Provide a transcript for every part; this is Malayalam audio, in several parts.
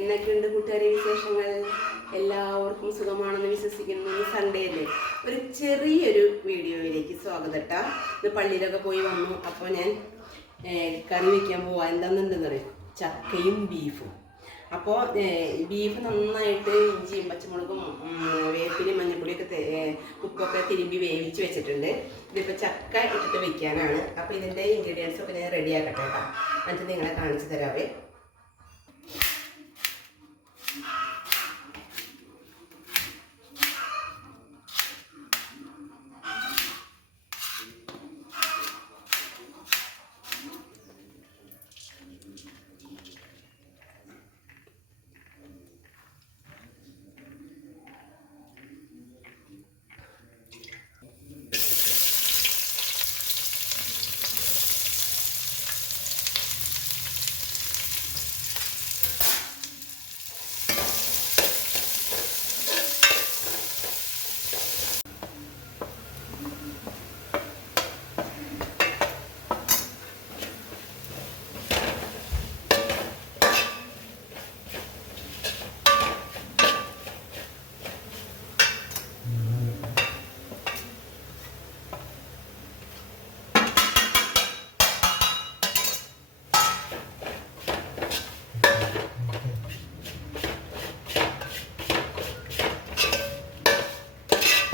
എന്നൊക്കെയുണ്ട് കൂട്ടുകാരെ വിശേഷങ്ങൾ? എല്ലാവർക്കും സുഖമാണെന്ന് വിശ്വസിക്കുന്നു. സൺഡേ അല്ലേ, ഒരു ചെറിയൊരു വീഡിയോയിലേക്ക് സ്വാഗതം. ഇത് പള്ളിയിലൊക്കെ പോയി വന്നു. അപ്പോൾ ഞാൻ കറി വയ്ക്കാൻ പോവാ. എന്താണെന്നുണ്ടെന്ന് പറയും, ചക്കയും ബീഫും. അപ്പോൾ ബീഫ് നന്നായിട്ട് ഇഞ്ചിയും പച്ചമുളകും വേപ്പിലും മഞ്ഞൾപ്പൊടിയൊക്കെ ഉപ്പൊക്കെ തിരുമ്പി വേവിച്ച് വെച്ചിട്ടുണ്ട്. ഇതിപ്പോൾ ചക്ക ഇട്ടിട്ട് വെക്കാനാണ്. അപ്പോൾ ഇതിൻ്റെ ഇൻഗ്രീഡിയൻസൊക്കെ ഞാൻ റെഡിയാക്കട്ടെ കേട്ടോ. എന്നിട്ട് നിങ്ങളെ കാണിച്ചു തരാവേ.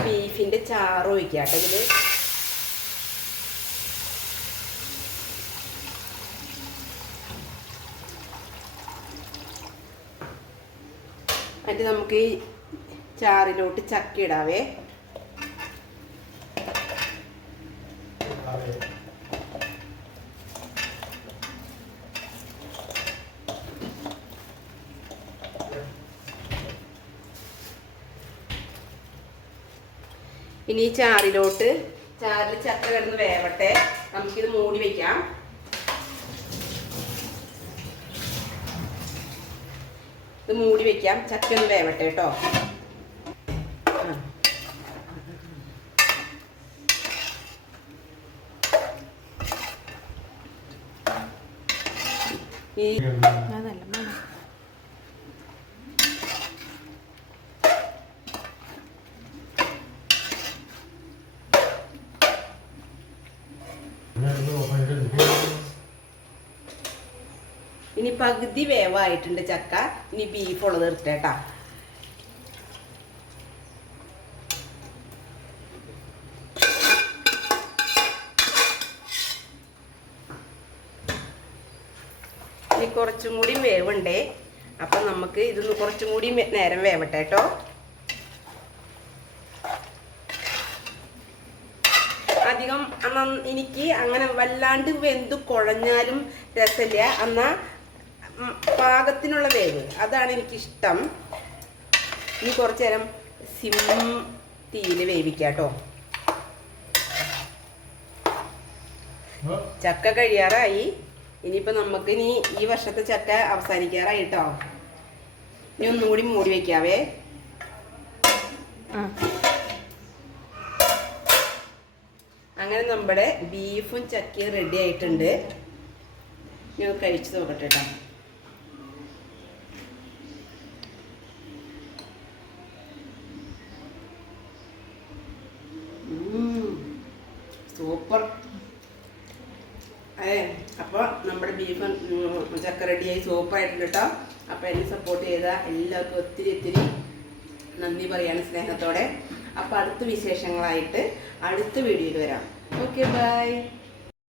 ബീഫിൻ്റെ ചാറ് ഒഴിക്കാം കേട്ടോ ഇതിൽ. എന്നിട്ട് നമുക്ക് ഈ ചാറിലോട്ട് ചക്ക ഇടാവേ. ഇനി ഈ ചാറിൽ ചക്ക കിടന്ന് വേവട്ടെ. നമുക്കിത് മൂടി വയ്ക്കാം. ഇത് മൂടി വയ്ക്കാം, ചക്ക ഒന്ന് വേവട്ടെ കേട്ടോ. ഇനി പകുതി വേവായിട്ടുണ്ട് ചക്ക. ഇനി ബീഫ് ഉള്ളത് എടുത്തേട്ടാ. ഇനി കുറച്ചും കൂടി വേവുണ്ടേ. അപ്പം നമുക്ക് ഇതൊന്ന് കുറച്ചും കൂടി നേരം വേവട്ടെ കേട്ടോ. അധികം എനിക്ക് അങ്ങനെ വല്ലാണ്ട് വെന്ത് കുഴഞ്ഞാലും രസമില്ല. എന്നാൽ പാകത്തിനുള്ള വേവ്, അതാണ് എനിക്കിഷ്ടം. ഇനി കുറച്ച് നേരം സിം തീയിൽ വേവിക്കാം കേട്ടോ. ചക്ക കഴിയാറായി. ഇനിയിപ്പോൾ നമുക്ക് ഈ വർഷത്തെ ചക്ക അവസാനിക്കാറായി കേട്ടോ. ഇനി ഒന്നും കൂടി മൂടി വയ്ക്കാവേ. അങ്ങനെ നമ്മുടെ ബീഫും ചക്കയും റെഡി ആയിട്ടുണ്ട്. ഞാൻ കഴിച്ചു നോക്കട്ടെ കേട്ടോ. സൂപ്പർ. അപ്പോൾ നമ്മുടെ ബീഫ് ചക്ക റെഡിയായി സൂപ്പറായിട്ടുണ്ട് കേട്ടോ. അപ്പോൾ എന്നെ സപ്പോർട്ട് ചെയ്ത എല്ലാവർക്കും ഒത്തിരി നന്ദി പറയാണ് സ്നേഹത്തോടെ. അപ്പോൾ അടുത്ത വിശേഷങ്ങളായിട്ട് അടുത്ത വീഡിയോയിൽ വരാം. Okay, by.